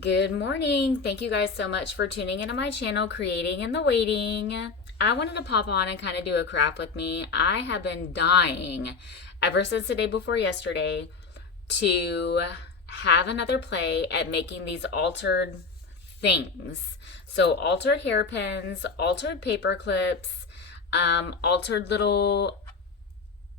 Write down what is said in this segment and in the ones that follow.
Good morning. Thank you guys so much for tuning into my channel, Creating in the Waiting. I wanted to pop on and kind of do a craft with me. I have been dying ever since the day before yesterday to have another play at making these altered things. So altered hairpins, altered paper clips, altered little,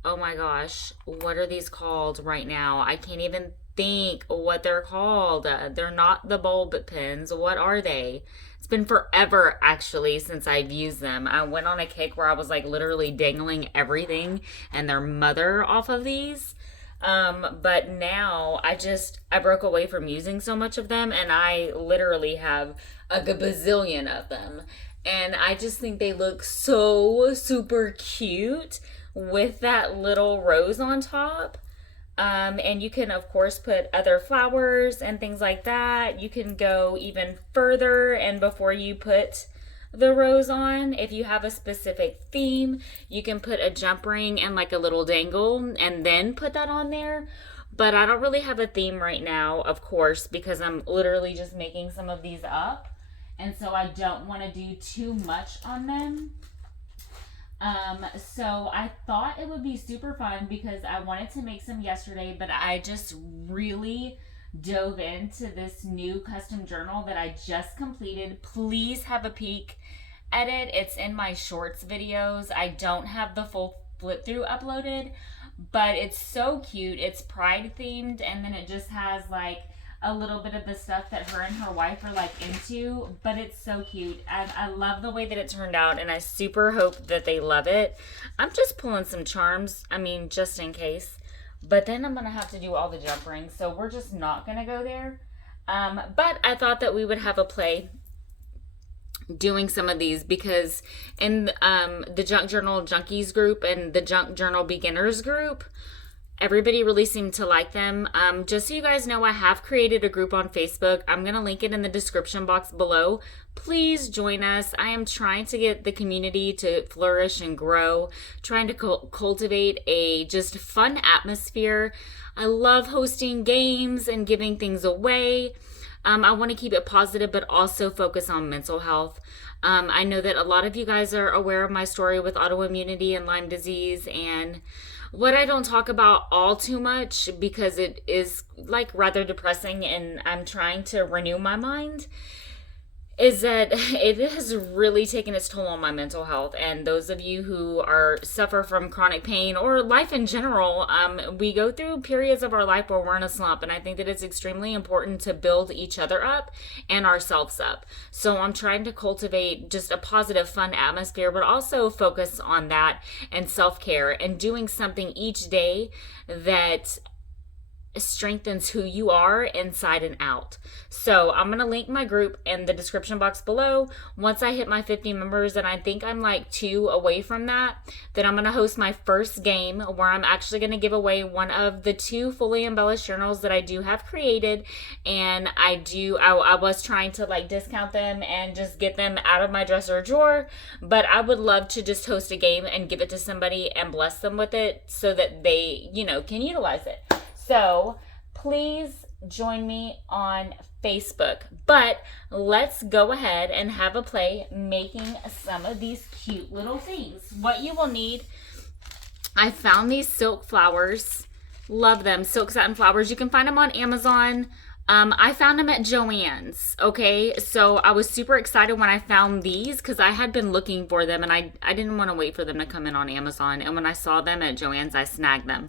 oh my gosh, what are these called right now? I can't even think what they're called. They're not the bulb pins. What are they? It's been forever actually since I've used them. I went on a kick where I was like literally dangling everything and their mother off of these. But now I broke away from using so much of them and I literally have a gazillion of them. And I just think they look so super cute with that little rose on top. And you can, of course, put other flowers and things like that. You can go even further, and before you put the rose on, if you have a specific theme, you can put a jump ring and like a little dangle and then put that on there. But I don't really have a theme right now, of course, because I'm literally just making some of these up. And so I don't want to do too much on them. So I thought it would be super fun because I wanted to make some yesterday, but I just really dove into this new custom journal that I just completed. Please have a peek at it. It's in my shorts videos. I don't have the full flip through uploaded, but it's so cute. It's pride themed, and then it just has like a little bit of the stuff that her and her wife are like into, but it's so cute. I love the way that it turned out, and I super hope that they love it. I'm just pulling some charms, I mean, just in case. But then I'm going to have to do all the jump rings, so we're just not going to go there. But I thought that we would have a play doing some of these because in the Junk Journal Junkies group and the Junk Journal Beginners group, everybody really seemed to like them. Just so you guys know, I have created a group on Facebook. I'm going to link it in the description box below. Please join us. I am trying to get the community to flourish and grow, trying to cultivate a just fun atmosphere. I love hosting games and giving things away. I want to keep it positive, but also focus on mental health. I know that a lot of you guys are aware of my story with autoimmunity and Lyme disease, and what I don't talk about all too much because it is like rather depressing and I'm trying to renew my mind is that it has really taken its toll on my mental health. And those of you who suffer from chronic pain or life in general, we go through periods of our life where we're in a slump, and I think that it's extremely important to build each other up and ourselves up. So I'm trying to cultivate just a positive, fun atmosphere, but also focus on that and self-care and doing something each day that strengthens who you are inside and out. So I'm going to link my group in the description box below. Once I hit my 50 members, and I think I'm like 2 away from that, then I'm going to host my first game where I'm actually going to give away one of the 2 fully embellished journals that I do have created. And I was trying to like discount them and just get them out of my dresser drawer, but I would love to just host a game and give it to somebody and bless them with it so that they, can utilize it. So please join me on Facebook. But let's go ahead and have a play making some of these cute little things. What you will need, I found these silk flowers. Love them. Silk satin flowers. You can find them on Amazon. I found them at Joann's. Okay, so I was super excited when I found these because I had been looking for them and I didn't want to wait for them to come in on Amazon. And when I saw them at Joann's, I snagged them.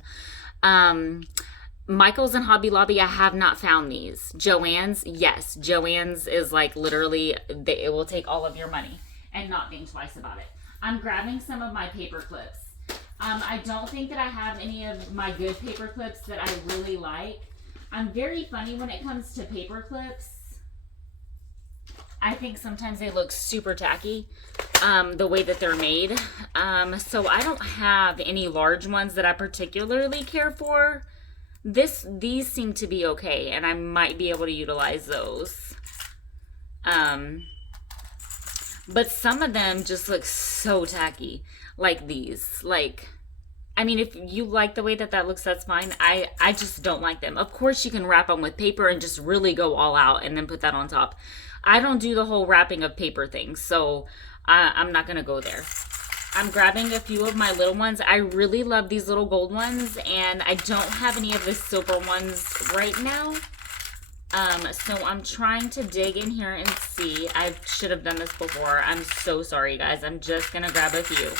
Michael's and Hobby Lobby, I have not found these. Joann's, yes. Joann's is like literally, it will take all of your money and not think twice about it. I'm grabbing some of my paper clips. I don't think that I have any of my good paper clips that I really like. I'm very funny when it comes to paper clips. I think sometimes they look super tacky, the way that they're made. So I don't have any large ones that I particularly care for. These seem to be okay, and I might be able to utilize those. But some of them just look so tacky, like these. Like, I mean, if you like the way that looks, that's fine. I just don't like them. Of course, you can wrap them with paper and just really go all out and then put that on top. I don't do the whole wrapping of paper thing, so I'm not going to go there. I'm grabbing a few of my little ones. I really love these little gold ones, and I don't have any of the silver ones right now. So I'm trying to dig in here and see. I should have done this before. I'm so sorry, guys. I'm just going to grab a few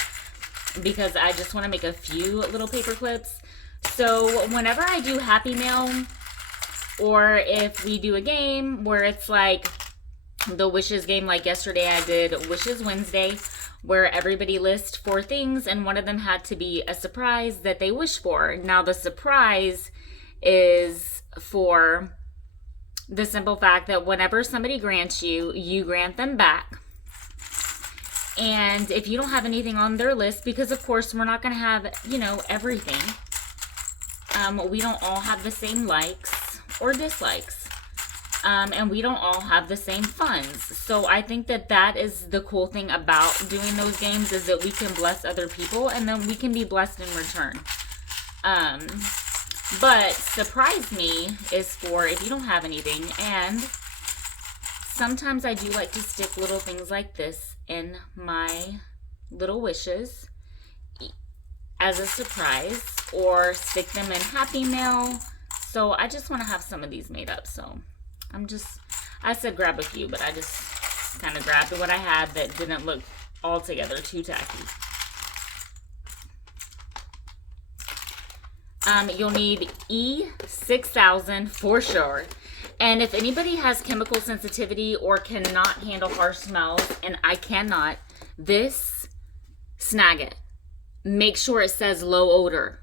because I just want to make a few little paper clips. So whenever I do Happy Mail, or if we do a game where it's like the Wishes game, like yesterday I did Wishes Wednesday, where everybody lists 4 things and one of them had to be a surprise that they wish for. Now the surprise is for the simple fact that whenever somebody grants you, you grant them back. And if you don't have anything on their list, because of course we're not going to have, you know, everything. We don't all have the same likes or dislikes. And we don't all have the same funds. So I think that that is the cool thing about doing those games, is that we can bless other people and then we can be blessed in return. But surprise me is for if you don't have anything. And sometimes I do like to stick little things like this in my little wishes as a surprise, or stick them in Happy Mail. So I just want to have some of these made up. So I said grab a few, but I just kind of grabbed what I had that didn't look altogether too tacky. You'll need E6000 for sure. And if anybody has chemical sensitivity or cannot handle harsh smells, and I cannot, snag it. Make sure it says low odor.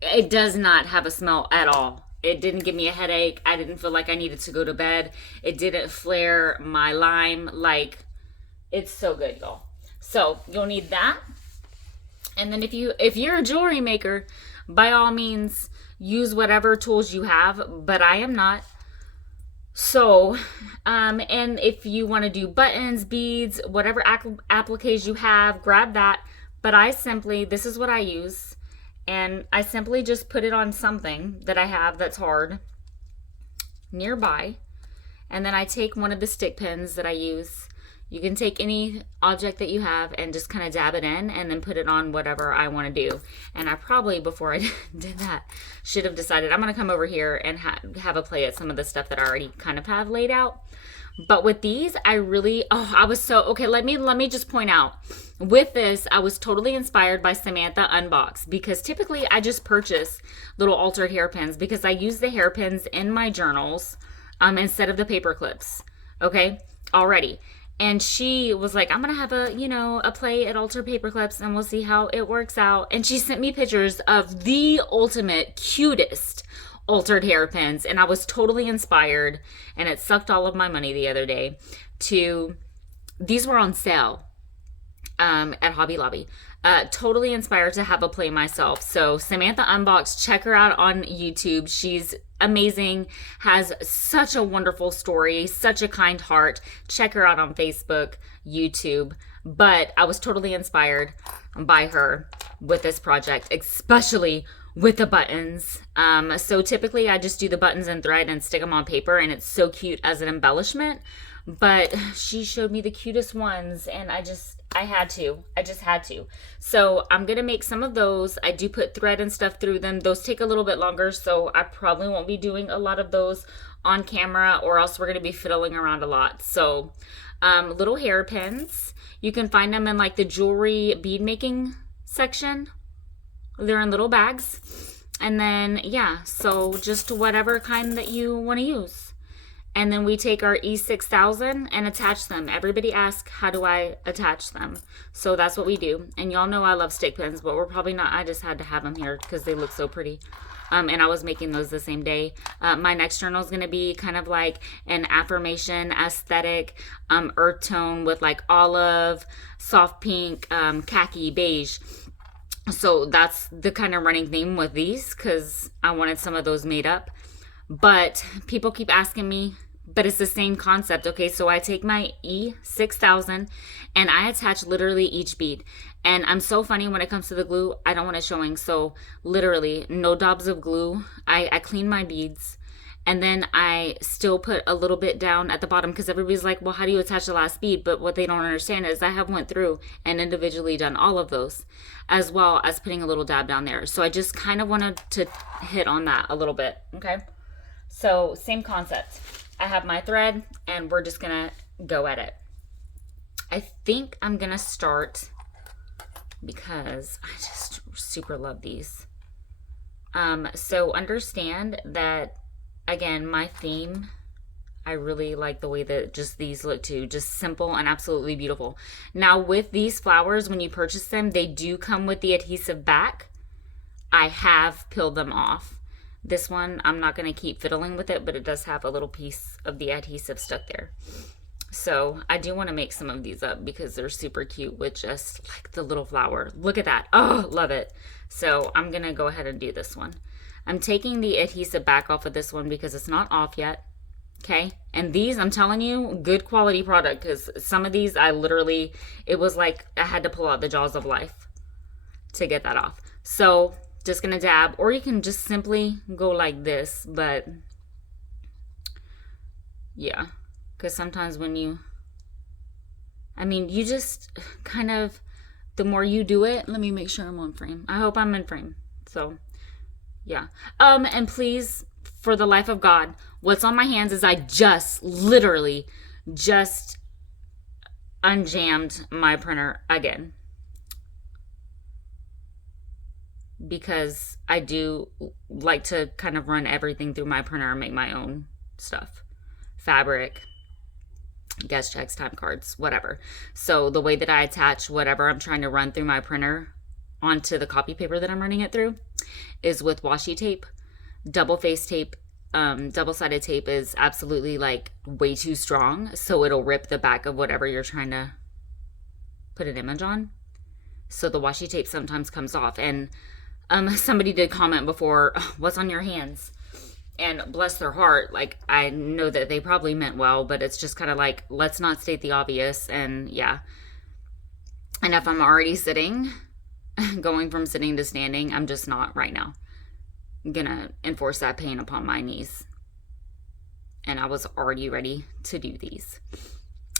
It does not have a smell at all. It didn't give me a headache. I didn't feel like I needed to go to bed. It didn't flare my lime. Like, it's so good, y'all. So you'll need that. And then if you're a jewelry maker, by all means, use whatever tools you have, but I am not. So, and if you want to do buttons, beads, whatever appliques you have, grab that. But this is what I use. And I simply just put it on something that I have that's hard nearby. And then I take one of the stick pins that I use. You can take any object that you have and just kind of dab it in and then put it on whatever I want to do. And I probably, before I did that, should have decided I'm going to come over here and have a play at some of the stuff that I already kind of have laid out. But with these, okay, let me just point out. With this, I was totally inspired by Samantha Unbox, because typically I just purchase little altered hairpins because I use the hairpins in my journals instead of the paper clips. Okay, already. And she was like, I'm going to have a play at Alter Paperclips and we'll see how it works out. And she sent me pictures of the ultimate, cutest altered hairpins. And I was totally inspired. And it sucked all of my money the other day these were on sale at Hobby Lobby. Totally inspired to have a play myself. So Samantha Unbox, check her out on YouTube. She's amazing, has such a wonderful story, such a kind heart. Check her out on Facebook, YouTube. But I was totally inspired by her with this project, especially with the buttons. So typically I just do the buttons in thread and stick them on paper, and it's so cute as an embellishment. But she showed me the cutest ones, and I just had to. So I'm going to make some of those. I do put thread and stuff through them. Those take a little bit longer, so I probably won't be doing a lot of those on camera, or else we're going to be fiddling around a lot. So little hairpins. You can find them in like the jewelry bead making section. They're in little bags. And then, yeah, so just whatever kind that you want to use. And then we take our E6000 and attach them. Everybody asks, how do I attach them? So that's what we do. And y'all know I love stick pins, but we're probably not. I just had to have them here because they look so pretty. And I was making those the same day. My next journal is going to be kind of like an affirmation aesthetic, earth tone with like olive, soft pink, khaki, beige. So that's the kind of running theme with these, because I wanted some of those made up. But people keep asking me, but it's the same concept. Okay, so I take my E6000 and I attach literally each bead. And I'm so funny when it comes to the glue, I don't want it showing. So literally no daubs of glue. I clean my beads, and then I still put a little bit down at the bottom, because everybody's like, well, how do you attach the last bead? But what they don't understand is I have went through and individually done all of those, as well as putting a little dab down there. So I just kind of wanted to hit on that a little bit. Okay, so same concept. I have my thread and we're just gonna go at it. I think I'm gonna start, because I just super love these. So understand that, again, my theme, I really like the way that just these look too. Just simple and absolutely beautiful. Now with these flowers, when you purchase them, they do come with the adhesive back. I have peeled them off. This one, I'm not going to keep fiddling with it, but it does have a little piece of the adhesive stuck there. So I do want to make some of these up because they're super cute with just like the little flower. Look at that. Oh, love it. So I'm going to go ahead and do this one. I'm taking the adhesive back off of this one because it's not off yet. Okay. And these, I'm telling you, good quality product, because some of these I literally, it was like I had to pull out the jaws of life to get that off. So just going to dab, or you can just simply go like this. But yeah, because sometimes when you, I mean, you just kind of, the more you do it, let me make sure I'm on frame. I hope I'm in frame. So yeah. And please, for the life of God, what's on my hands is I just literally just unjammed my printer again, because I do like to kind of run everything through my printer and make my own stuff. Fabric, guest checks, time cards, whatever. So the way that I attach whatever I'm trying to run through my printer onto the copy paper that I'm running it through is with washi tape. Double face tape, double-sided tape is absolutely like way too strong, so it'll rip the back of whatever you're trying to put an image on. So the washi tape sometimes comes off. And somebody did comment before, oh, what's on your hands? And bless their heart, like, I know that they probably meant well, but it's just kind of like, let's not state the obvious. And yeah, and if I'm already sitting, going from sitting to standing, I'm just not right now gonna enforce that pain upon my knees. And I was already ready to do these.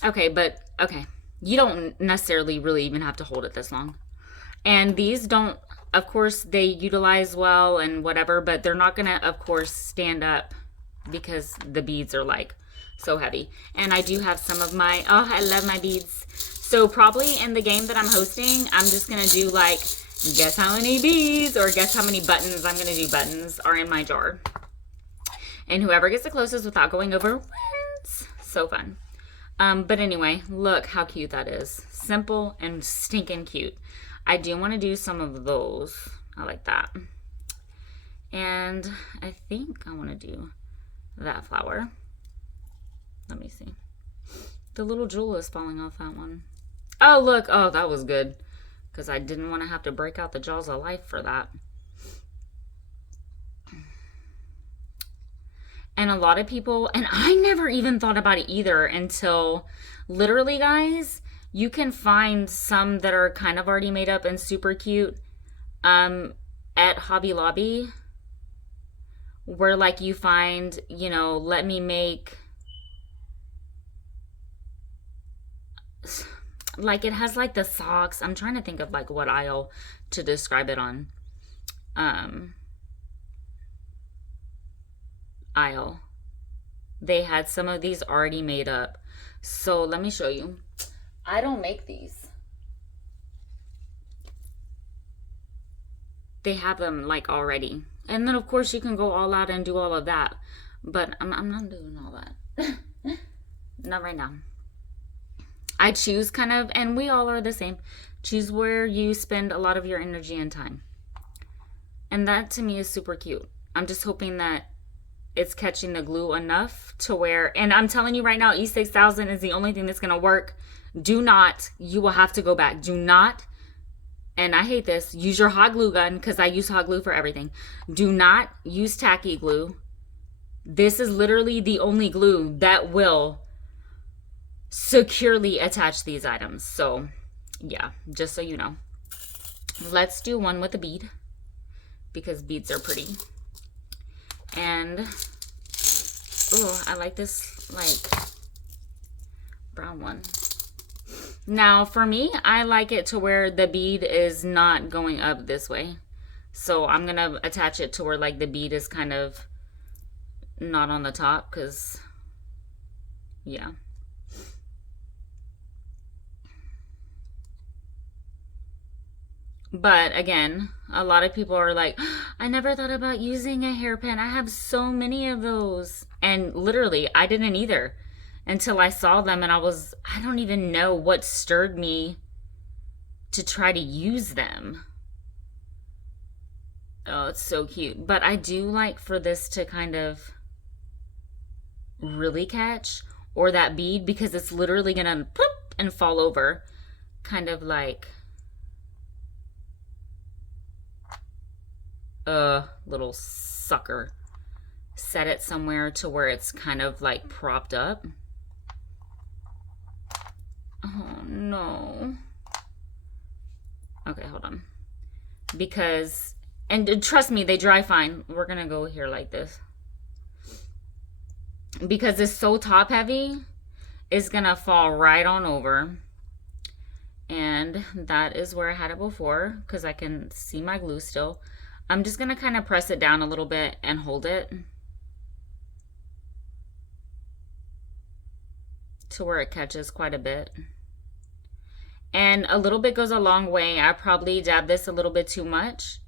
Okay, but okay, you don't necessarily really even have to hold it this long. And these don't, of course, they utilize well and whatever, but they're not gonna, of course, stand up because the beads are like so heavy. And I do have some of my, oh, I love my beads. So probably in the game that I'm hosting, I'm just gonna do like, guess how many beads, or guess how many buttons. I'm gonna do buttons are in my jar. And whoever gets the closest without going over wins. So fun. But anyway, look how cute that is. Simple and stinking cute. I do want to do some of those. I like that. And I think I want to do that flower. Let me see. The little jewel is falling off that one. Oh, look. Oh, that was good, because I didn't want to have to break out the jaws of life for that. And a lot of people, and I never even thought about it either until literally, guys, you can find some that are kind of already made up and super cute at Hobby Lobby, where like you find, you know, let me make, like it has like the socks. I'm trying to think of like what aisle to describe it on. Aisle. They had some of these already made up. So let me show you. I don't make these. They have them like already. And then of course you can go all out and do all of that. But I'm not doing all that. Not right now. I choose kind of, and we all are the same, choose where you spend a lot of your energy and time. And that to me is super cute. I'm just hoping that it's catching the glue enough to where, and I'm telling you right now, E6000 is the only thing that's going to work. Do not, you will have to go back. Do not, and I hate this, use your hot glue gun, because I use hot glue for everything. Do not use tacky glue This is literally the only glue that will securely attach these items. So yeah, just so you know. Let's do one with a bead because beads are pretty. And oh, I like this like brown one. Now for me, I like it to where the bead is not going up this way. So I'm gonna attach it to where like the bead is kind of not on the top, because yeah. But again, a lot of people are like, I never thought about using a hairpin. I have so many of those. And literally, I didn't either until I saw them, and I don't even know what stirred me to try to use them. Oh, it's so cute. But I do like for this to kind of really catch, or that bead, because it's literally gonna pop and fall over, kind of like little sucker. Set it somewhere to where it's kind of like propped up. Oh no. Okay, hold on. Because, and trust me, they dry fine. We're gonna go here like this. Because it's so top heavy, it's gonna fall right on over. And that is where I had it before, because I can see my glue still. I'm just gonna kind of press it down a little bit and hold it to where it catches quite a bit. And a little bit goes a long way. I probably dabbed this a little bit too much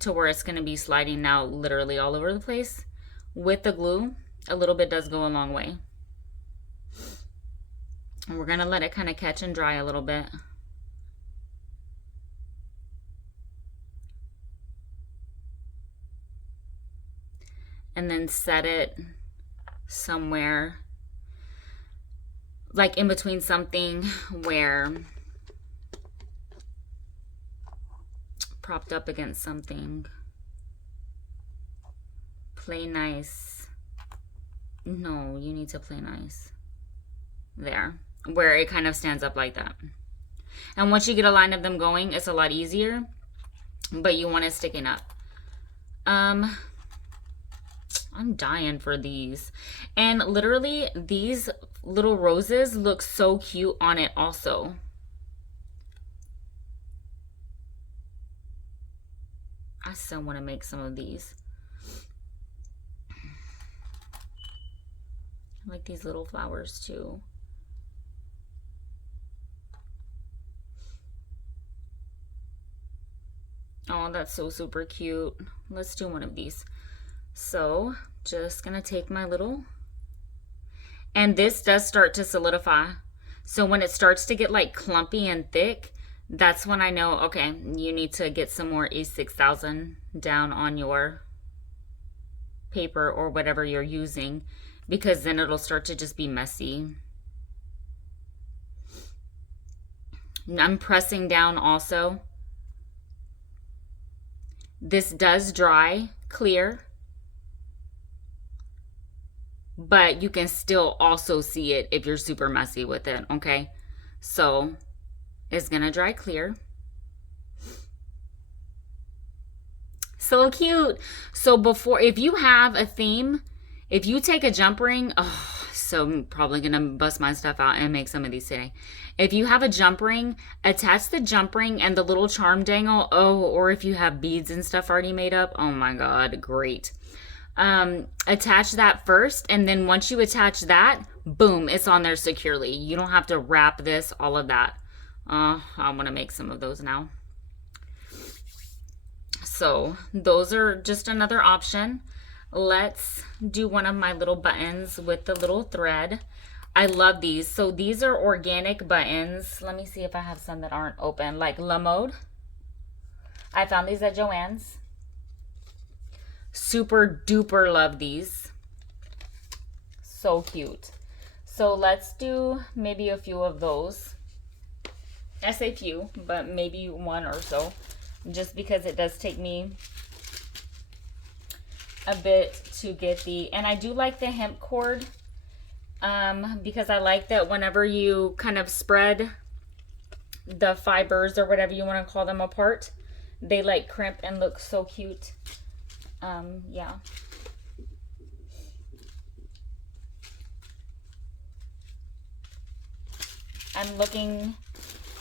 to where it's gonna be sliding now literally all over the place. With the glue, a little bit does go a long way. And we're gonna let it kind of catch and dry a little bit. And then set it somewhere like in between something where propped up against something. Play nice. No, you need to play nice. There, where it kind of stands up like that. And once you get a line of them going, it's a lot easier, but you want it sticking up. I'm dying for these. And literally, these little roses look so cute on it also. I still want to make some of these. I like these little flowers too. Oh, that's so super cute. Let's do one of these. So just gonna take my little, and this does start to solidify. So when it starts to get like clumpy and thick, that's when I know, okay, you need to get some more E6000 down on your paper or whatever you're using, because then it'll start to just be messy. I'm pressing down also. This does dry clear, but you can still also see it if you're super messy with it, okay? So it's gonna dry clear. So cute. So before, if you have a theme, if you take a jump ring, oh, so I'm probably gonna bust my stuff out and make some of these today. If you have a jump ring, attach the jump ring and the little charm dangle. Oh, or if you have beads and stuff already made up, oh my God, great. Attach that first, and then once you attach that, boom, it's on there securely. You don't have to wrap this, all of that. I want to make some of those now. So those are just another option. Let's do one of my little buttons with the little thread. I love these. So these are organic buttons. Let me see if I have some that aren't open, like La Mode. I found these at Joann's. Super duper love these. So cute. So let's do maybe a few of those. I say few, but maybe one or so, just because it does take me a bit to get the, and I do like the hemp cord, because I like that whenever you kind of spread the fibers or whatever you want to call them apart, they like crimp and look so cute. Yeah. I'm looking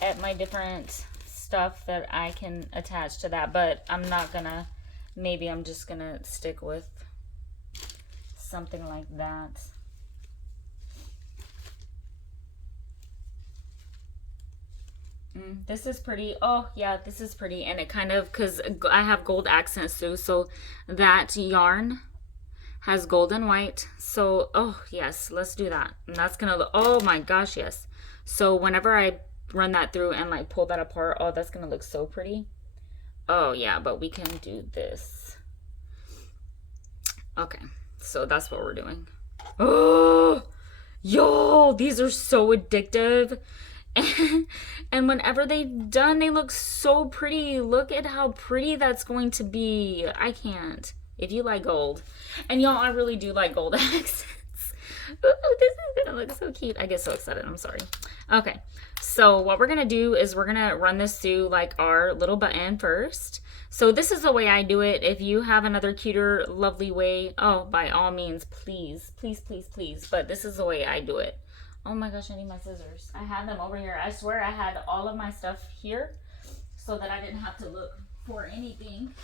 at my different stuff that I can attach to that, but I'm not gonna, maybe I'm just gonna stick with something like that. This is pretty. Oh yeah, this is pretty. And it kind of, because I have gold accents too, so that yarn has gold and white. So, oh yes, let's do that. And that's gonna look, oh my gosh, yes. So whenever I run that through and like pull that apart, oh, that's gonna look so pretty. Oh yeah, but we can do this. Okay, so that's what we're doing. Oh, y'all, these are so addictive. And whenever they've done, they look so pretty. Look at how pretty that's going to be. I can't. If you like gold. And y'all, I really do like gold accents. Ooh, this is gonna look so cute. I get so excited. I'm sorry. Okay, so what we're gonna do is we're gonna run this through like our little button first. So this is the way I do it. If you have another cuter, lovely way, oh, by all means, please, please, please, please. But this is the way I do it. Oh my gosh, I need my scissors. I had them over here. I swear I had all of my stuff here so that I didn't have to look for anything.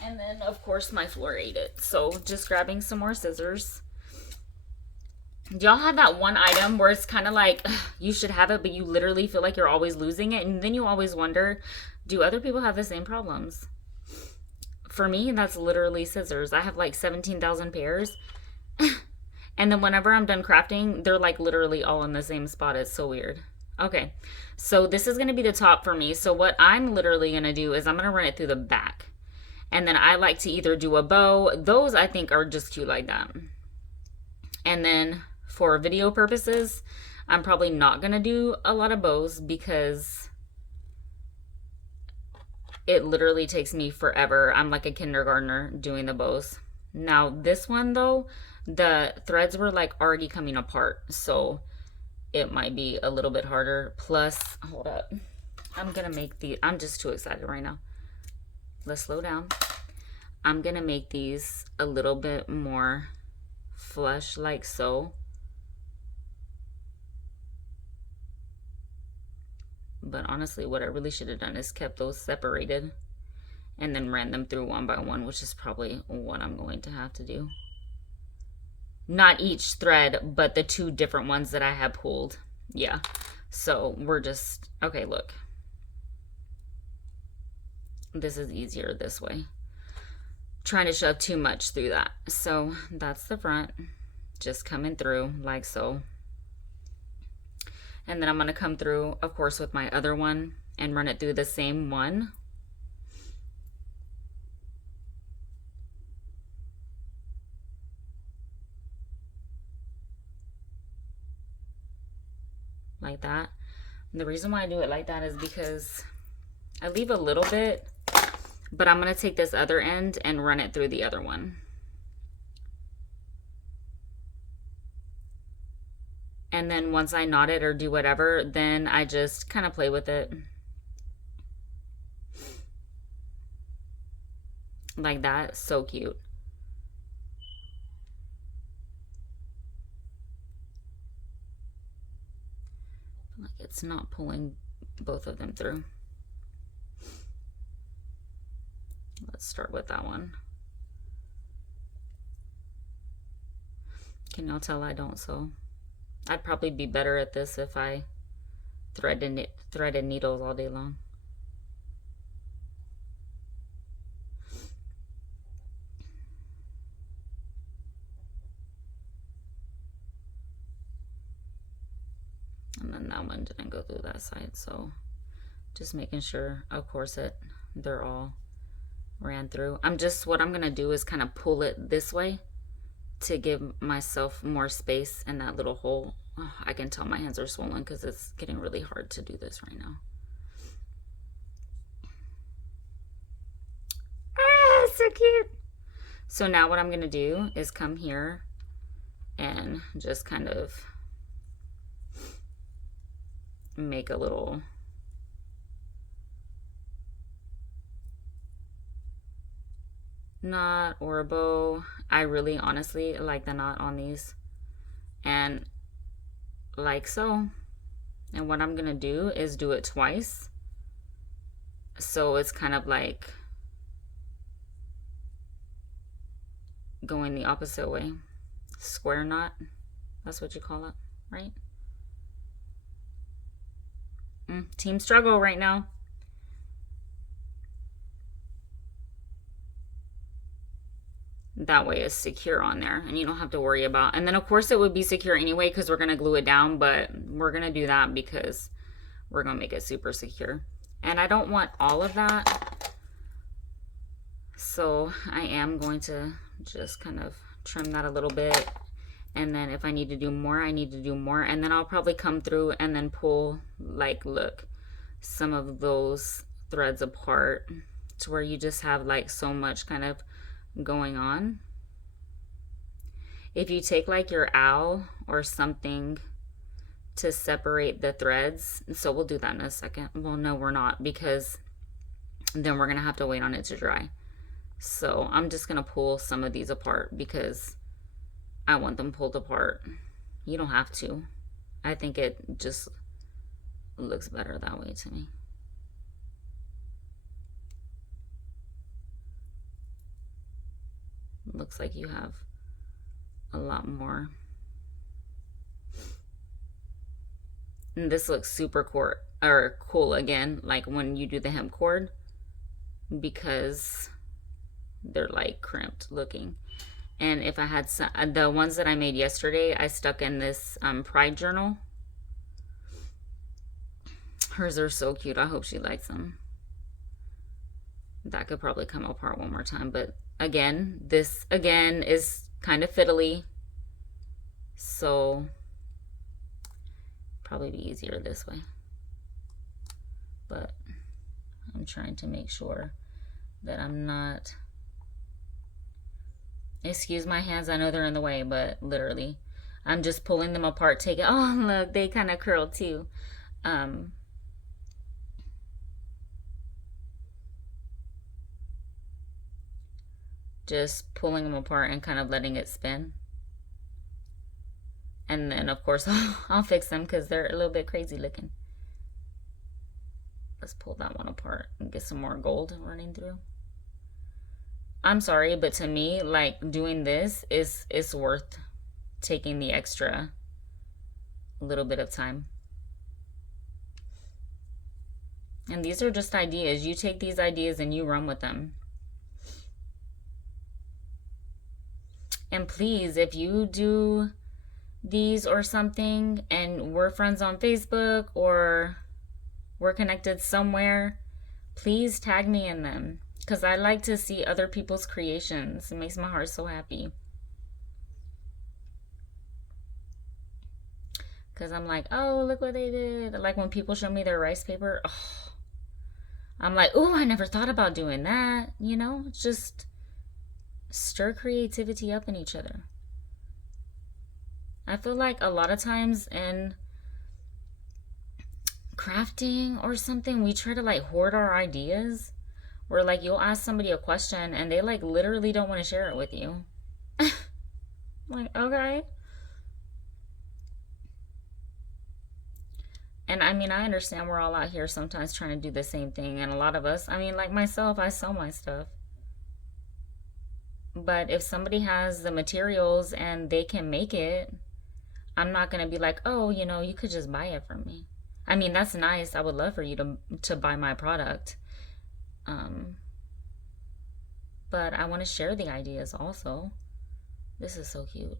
And then, of course, my floor ate it. So just grabbing some more scissors. Do y'all have that one item where it's kind of like, you should have it, but you literally feel like you're always losing it? And then you always wonder, do other people have the same problems? For me, that's literally scissors. I have like 17,000 pairs. And then whenever I'm done crafting, they're like literally all in the same spot. It's so weird. Okay, so this is going to be the top for me. So what I'm literally going to do is I'm going to run it through the back. And then I like to either do a bow. Those I think are just cute like that. And then for video purposes, I'm probably not going to do a lot of bows because it literally takes me forever. I'm like a kindergartner doing the bows. Now this one though, the threads were like already coming apart, so it might be a little bit harder. Plus, hold up, I'm gonna make the, I'm just too excited right now. Let's slow down. I'm gonna make these a little bit more flush like so. But honestly, what I really should have done is kept those separated and then ran them through one by one, which is probably what I'm going to have to do. Not each thread, but the two different ones that I have pulled. Yeah. So we're just, okay, look. This is easier this way. Trying to shove too much through that. So that's the front. Just coming through like so. And then I'm going to come through, of course, with my other one and run it through the same one. Like that. And the reason why I do it like that is because I leave a little bit, but I'm going to take this other end and run it through the other one. And then once I knot it or do whatever, then I just kind of play with it. Like that. So cute. Like it's not pulling both of them through. Let's start with that one. Can y'all tell I don't sew? I'd probably be better at this if I threaded needles all day long. And then that one didn't go through that side, so just making sure, of course, they're all ran through. What I'm gonna do is kind of pull it this way to give myself more space in that little hole. Oh, I can tell my hands are swollen because it's getting really hard to do this right now. Ah, so cute. So now what I'm going to do is come here and just kind of make a little knot or a bow. I really honestly like the knot on these, and like so. And what I'm gonna do is do it twice, so it's kind of like going the opposite way. Square knot, that's what you call it, right? Team struggle right now. That way it's secure on there and you don't have to worry about, and then of course it would be secure anyway because we're going to glue it down, but we're going to do that because we're going to make it super secure. And I don't want all of that, so I am going to just kind of trim that a little bit, and then if I need to do more, I need to do more, and then I'll probably come through and then pull, like, look, some of those threads apart to where you just have like so much kind of going on. If you take like your owl or something to separate the threads, so we'll do that in a second. Well, no, we're not, because then we're gonna have to wait on it to dry. So I'm just gonna pull some of these apart because I want them pulled apart. You don't have to. I think it just looks better that way to me. Looks like you have a lot more. And this looks super cool again, like when you do the hemp cord, because they're like crimped looking. And if I had some, the ones that I made yesterday, I stuck in this Pride journal. Hers are so cute. I hope she likes them. That could probably come apart one more time, but again, this again is kind of fiddly, so probably be easier this way. But I'm trying to make sure that I'm not, excuse my hands, I know they're in the way, but literally I'm just pulling them apart, taking, oh look, they kind of curl too. Just pulling them apart and kind of letting it spin. And then of course I'll fix them because they're a little bit crazy looking. Let's pull that one apart and get some more gold running through. I'm sorry, but to me, like, doing this is worth taking the extra little bit of time. And these are just ideas. You take these ideas and you run with them. And please, if you do these or something and we're friends on Facebook or we're connected somewhere, please tag me in them, because I like to see other people's creations. It makes my heart so happy. Because I'm like, oh, look what they did. Like when people show me their rice paper, oh, I'm like, oh, I never thought about doing that. You know, it's just stir creativity up in each other. I feel like a lot of times in crafting or something, we try to like hoard our ideas, where like you'll ask somebody a question and they like literally don't want to share it with you. Like, okay. And I mean, I understand we're all out here sometimes trying to do the same thing, and a lot of us, I mean, like myself, I sell my stuff. But if somebody has the materials and they can make it, I'm not going to be like, oh, you know, you could just buy it from me. I mean, that's nice. I would love for you to buy my product. But I want to share the ideas also. This is so cute.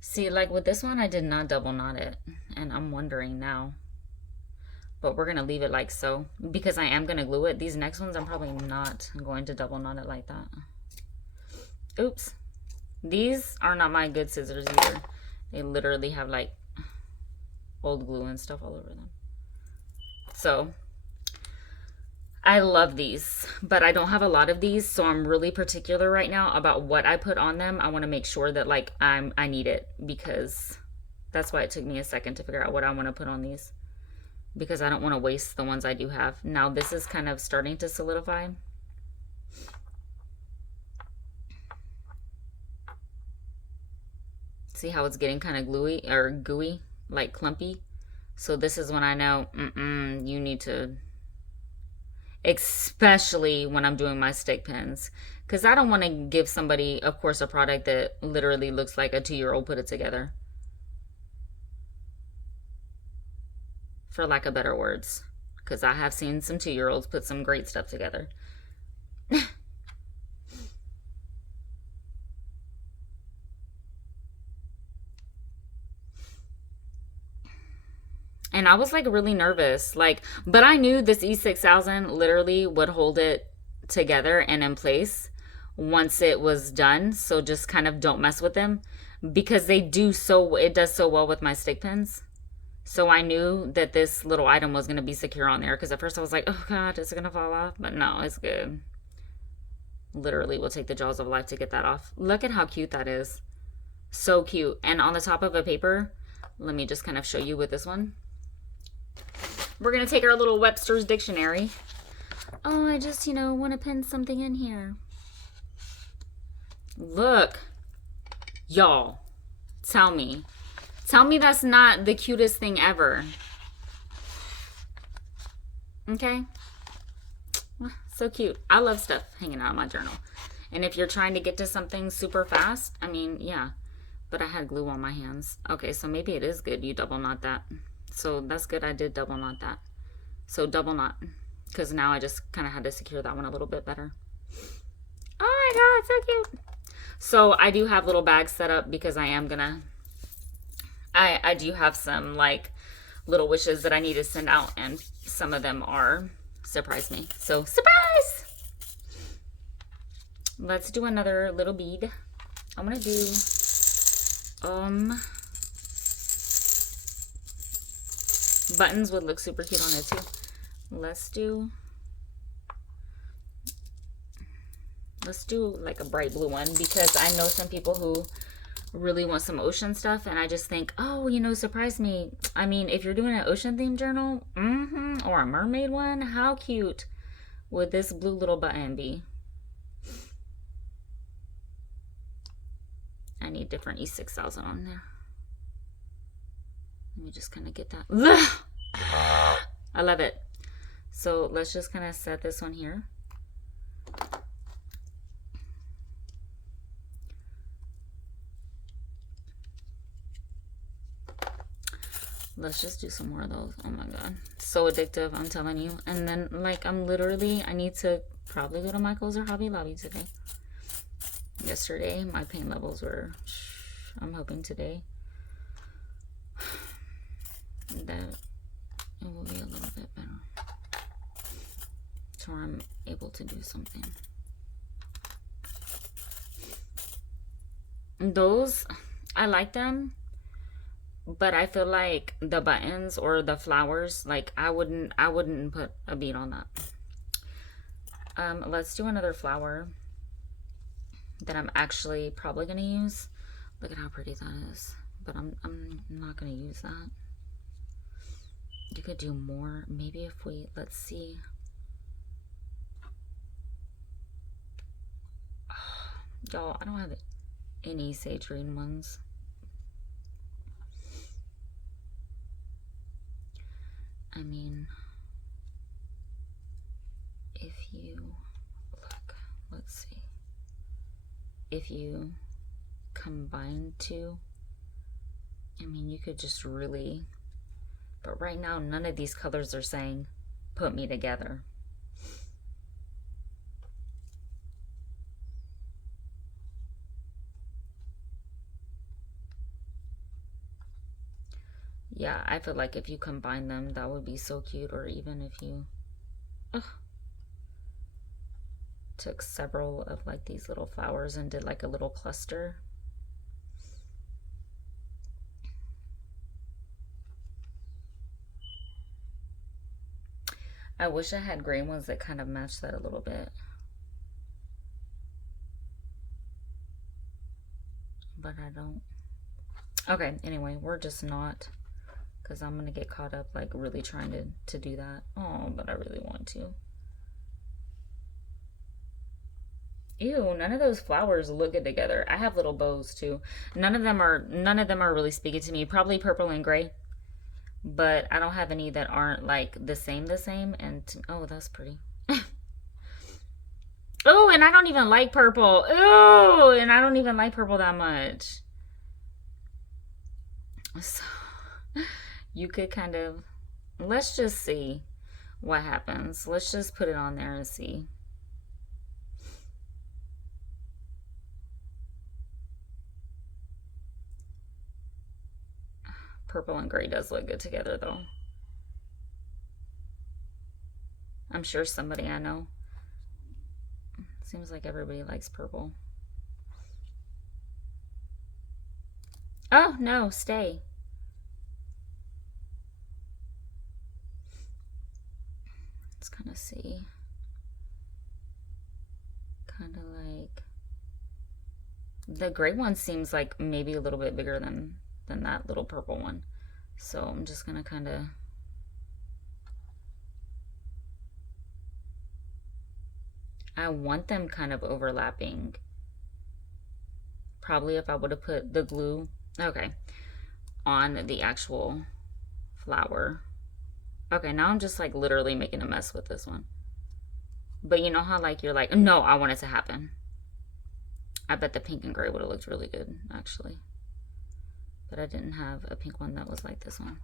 See, like with this one, I did not double knot it. And I'm wondering now. But we're going to leave it like so, because I am going to glue it. These next ones, I'm probably not going to double knot it like that. Oops. These are not my good scissors either. They literally have like old glue and stuff all over them. So I love these, but I don't have a lot of these, so I'm really particular right now about what I put on them. I want to make sure that like I need it, because that's why it took me a second to figure out what I want to put on these, because I don't want to waste the ones I do have. Now this is kind of starting to solidify. See how it's getting kind of gluey or gooey, like clumpy? So this is when I know, you need to, especially when I'm doing my stick pins, because I don't want to give somebody, of course, a product that literally looks like a 2-year-old put it together, for lack of better words, because I have seen some 2-year-olds put some great stuff together. And I was like really nervous, like, but I knew this E6000 literally would hold it together and in place once it was done. So just kind of don't mess with them, because it does so well with my stick pins. So I knew that this little item was going to be secure on there, because at first I was like, oh God, is it going to fall off? But no, it's good. Literally will take the jaws of life to get that off. Look at how cute that is. So cute. And on the top of a paper, let me just kind of show you with this one. We're going to take our little Webster's dictionary. Oh, I just, want to pin something in here. Look. Y'all, tell me. Tell me that's not the cutest thing ever. Okay? So cute. I love stuff hanging out of my journal. And if you're trying to get to something super fast, I mean, yeah. But I had glue on my hands. Okay, so maybe it is good you double knot that. So that's good I did double knot that. So double knot, because now I just kind of had to secure that one a little bit better. Oh my God, so cute. So I do have little bags set up, because I am gonna, I do have some like little wishes that I need to send out, and some of them are surprise me. So surprise! Let's do another little bead. I'm gonna do buttons would look super cute on it too. Let's do like a bright blue one, because I know some people who really want some ocean stuff, and I just think, oh, surprise me. I mean, if you're doing an ocean themed journal, or a mermaid one, how cute would this blue little button be? I need different E6000 on there. Let me just kind of get that. I love it. So let's just kind of set this one here. Let's just do some more of those. Oh my God. So addictive, I'm telling you. And then like I need to probably go to Michael's or Hobby Lobby today. Yesterday, my pain levels were, I'm hoping today that it will be a little bit better, to where I'm able to do something. Those, I like them, but I feel like the buttons or the flowers, like I wouldn't put a bead on that. Let's do another flower that I'm actually probably gonna use. Look at how pretty that is. But I'm not gonna use that. You could do more. Maybe if we, let's see. Y'all, I don't have any sage green ones. I mean, if you look, let's see. If you combine two, I mean, you could just really, but right now, none of these colors are saying, put me together. Yeah, I feel like if you combine them, that would be so cute. Or even if you took several of like these little flowers and did like a little cluster. I wish I had gray ones that kind of match that a little bit. But I don't. Okay, anyway, we're just not, because I'm going to get caught up like really trying to do that. Oh, but I really want to. Ew, none of those flowers look good together. I have little bows too. None of them are really speaking to me. Probably purple and gray. But I don't have any that aren't like the same and oh, that's pretty. Oh, and I don't even like purple. Oh, and I don't even like purple that much. So you could kind of, let's just see what happens. Let's just put it on there and see. Purple and gray does look good together though. I'm sure somebody I know. Seems like everybody likes purple. Oh, no, stay. Let's kind of see. Kind of like... The gray one seems like maybe a little bit bigger than that little purple one. So I'm just going to kind of... I want them kind of overlapping. Probably if I would have put the glue, okay, on the actual flower. Okay, now I'm just like literally making a mess with this one. But you know how like you're like, no, I want it to happen. I bet the pink and gray would have looked really good, actually. But I didn't have a pink one that was like this one.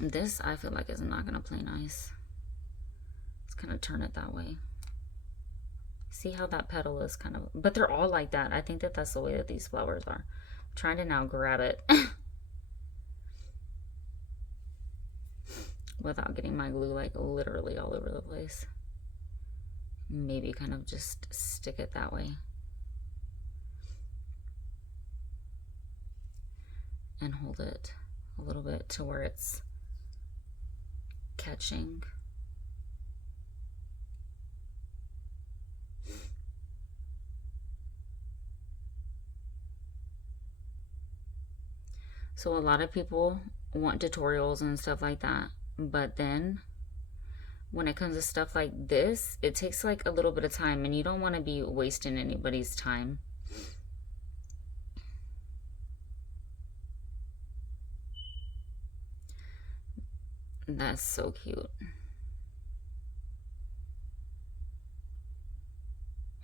This, I feel like, is not going to play nice. Let's kind of turn it that way. See how that petal is kind of... But they're all like that. I think that that's the way that these flowers are. I'm trying to now grab it. Without getting my glue, like, literally all over the place. Maybe kind of just stick it that way. And hold it a little bit to where it's catching. So a lot of people want tutorials and stuff like that, but then when it comes to stuff like this, it takes like a little bit of time, and you don't want to be wasting anybody's time. That's so cute. Okay,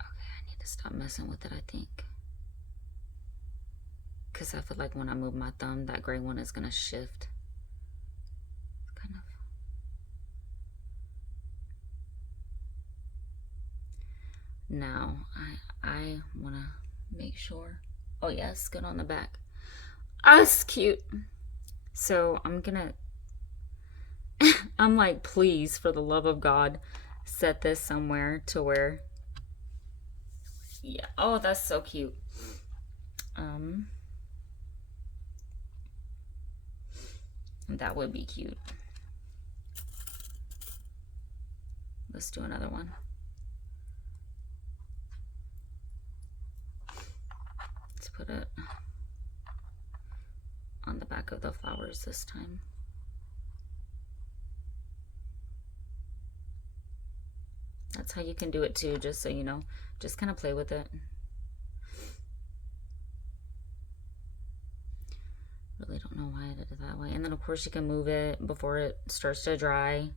I need to stop messing with it, I think. Because I feel like when I move my thumb, that gray one is going to shift. Kind of. Now, I want to make sure. Oh, yes, good on the back. Oh, it's cute. So I'm going to... I'm like, please, for the love of God, set this somewhere to where... Yeah. Oh, that's so cute. That would be cute. Let's do another one. Let's put it on the back of the flowers this time. That's how you can do it too, just so you know. Just kind of play with it. Really don't know why I did it that way. And then of course you can move it before it starts to dry.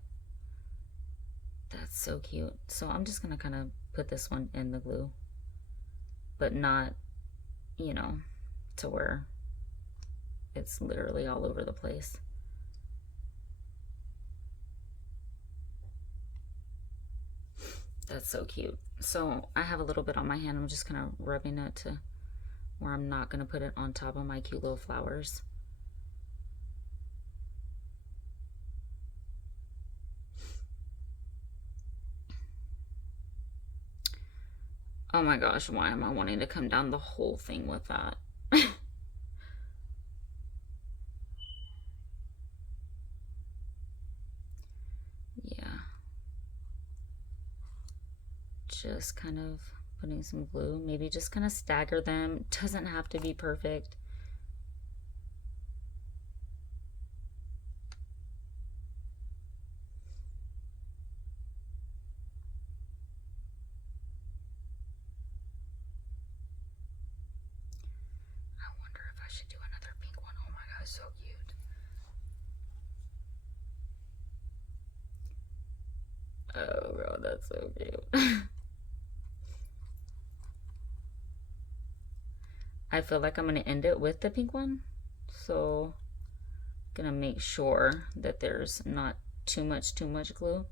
That's so cute. So I'm just gonna kind of put this one in the glue, but not, you know, to where it's literally all over the place. That's so cute. So I have a little bit on my hand. I'm just kind of rubbing it to where I'm not going to put it on top of my cute little flowers. Oh my gosh, why am I wanting to come down the whole thing with that? just kind of putting some glue. Maybe just kind of stagger them. Doesn't have to be perfect. I wonder if I should do another pink one. Oh my gosh, so cute. Oh god, that's so cute. I feel like I'm going to end it with the pink one. So I'm going to make sure that there's not too much glue.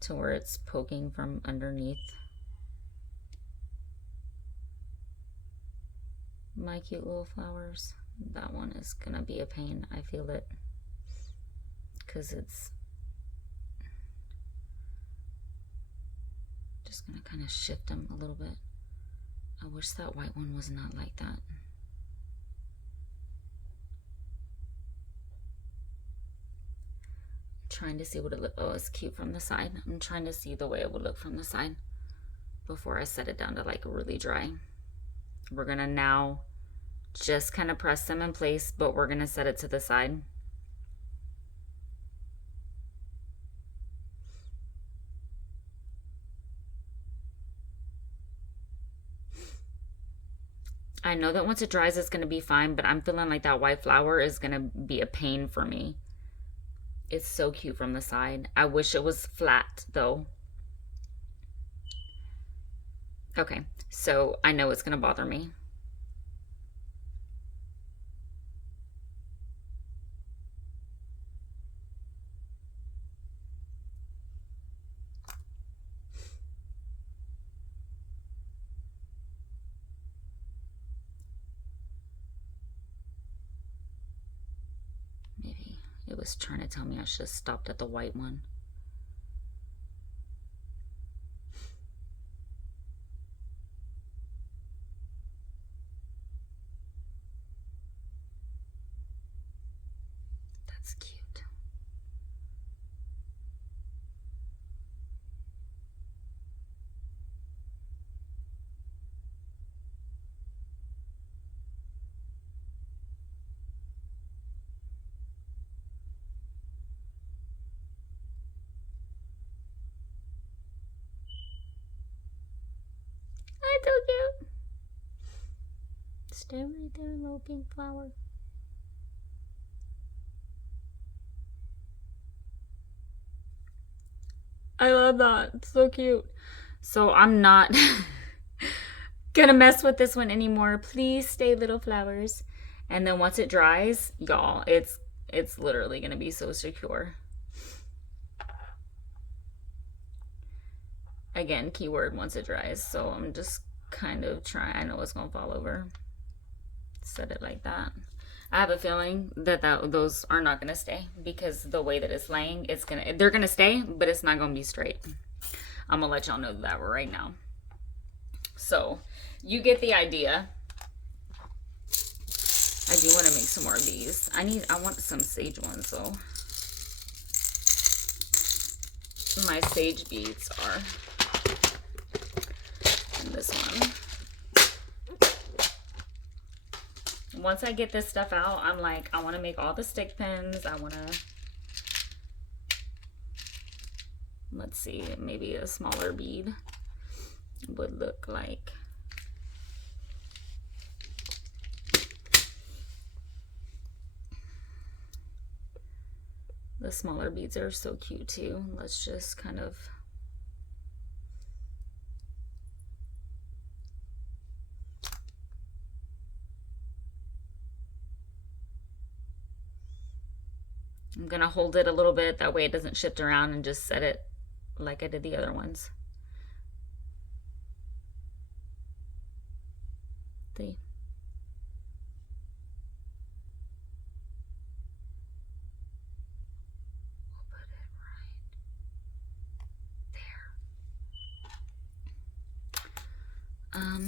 To where it's poking from underneath my cute little flowers. That one is going to be a pain. I feel it. Because it's just going to kind of shift them a little bit. I wish that white one was not like that. I'm trying to see what it look. Oh, it's cute from the side. I'm trying to see the way it would look from the side before I set it down to like really dry. We're going to now just kind of press them in place, but we're going to set it to the side. I know that once it dries, it's going to be fine, but I'm feeling like that white flower is going to be a pain for me. It's so cute from the side. I wish it was flat, though. Okay, so I know it's going to bother me. It was trying to tell me I should have stopped at the white one. That's cute. I told you. Stay right there, little pink flower. I love that. It's so cute. So I'm not gonna mess with this one anymore. Please stay, little flowers. And then once it dries, y'all, it's literally gonna be so secure. Again, keyword once it dries. So I'm just kind of trying. I know it's gonna fall over. Set it like that. I have a feeling that those are not gonna stay because the way that it's laying, they're gonna stay, but it's not gonna be straight. I'm gonna let y'all know that right now. So you get the idea. I do want to make some more of these. I want some sage ones though. My sage beads are in this one. Once I get this stuff out, I'm like, I want to make all the stick pins. I want to, let's see, maybe a smaller bead would look like. The smaller beads are so cute too. Let's just kind of I'm gonna hold it a little bit, that way it doesn't shift around, and just set it like I did the other ones. See? We'll put it right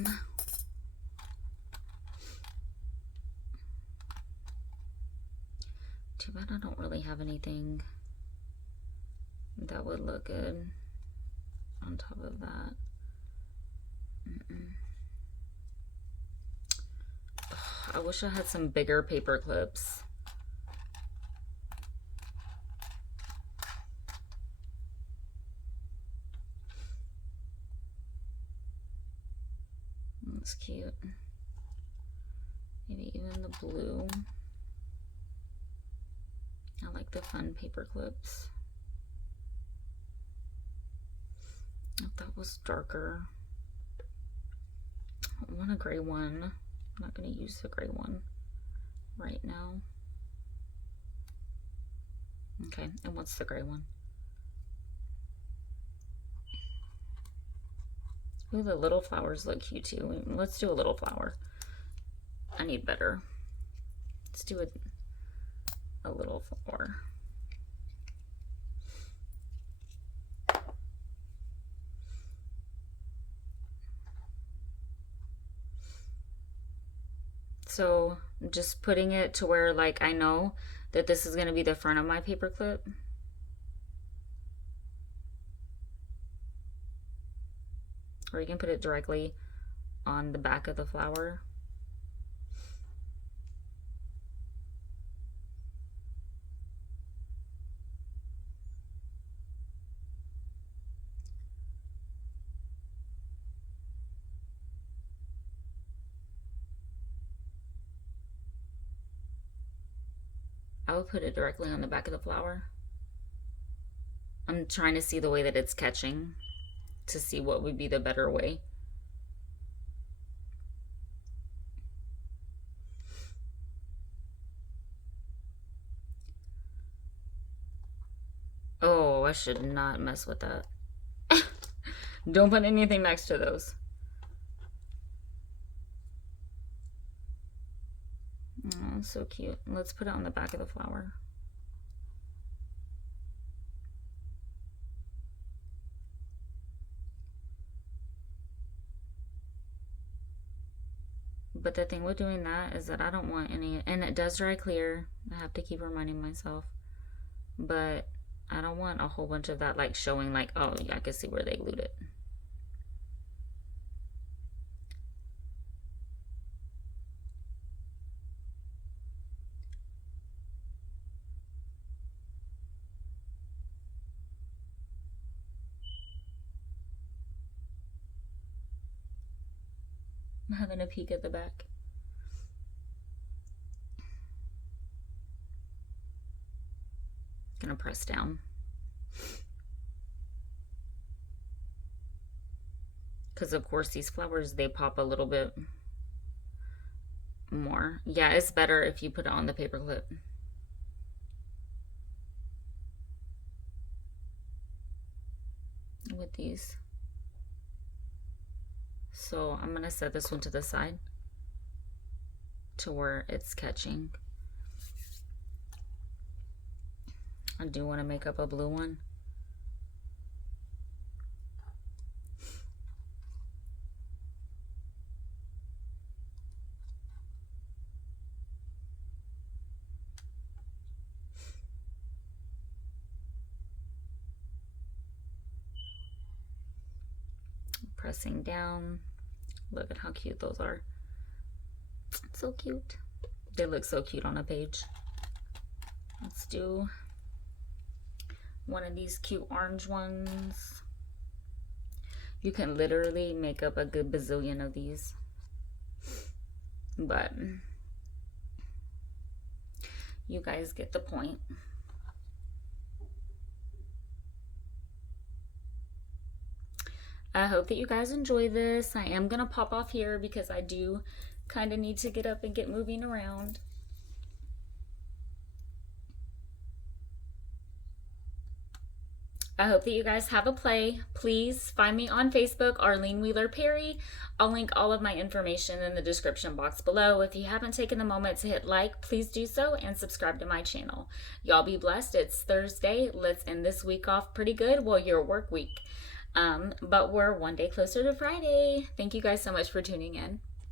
there. Too bad I don't really have anything that would look good on top of that. I wish I had some bigger paper clips. That's cute. Maybe even the blue. I like the fun paper clips. If that was darker. I want a gray one. I'm not going to use the gray one right now. Okay, and what's the gray one? Ooh, the little flowers look cute too. Let's do a little flower. I need better. Let's do a little flower. So I'm just putting it to where like I know that this is going to be the front of my paper clip. Or you can put it directly on the back of the flower. I would put it directly on the back of the flower. I'm trying to see the way that it's catching to see what would be the better way. Oh, I should not mess with that. Don't put anything next to those. Oh, so cute. Let's put it on the back of the flower. But the thing with doing that is that I don't want any, and it does dry clear. I have to keep reminding myself. But I don't want a whole bunch of that like showing like, oh yeah, I can see where they glued it. I'm having a peek at the back. Gonna press down. Because of course these flowers, they pop a little bit more. Yeah, it's better if you put it on the paper clip. With these. So I'm going to set this one to the side to where it's catching. I do want to make up a blue one. Pressing down. Look at how cute those are. So cute. They look so cute on a page. Let's do one of these cute orange ones. You can literally make up a good bazillion of these. But you guys get the point. I hope that you guys enjoy this. I am going to pop off here because I do kind of need to get up and get moving around. I hope that you guys have a play. Please find me on Facebook, Arlene Wheeler Perry. I'll link all of my information in the description box below. If you haven't taken a moment to hit like, please do so and subscribe to my channel. Y'all be blessed. It's Thursday. Let's end this week off pretty good. Well, your work week. But we're one day closer to Friday. Thank you guys so much for tuning in.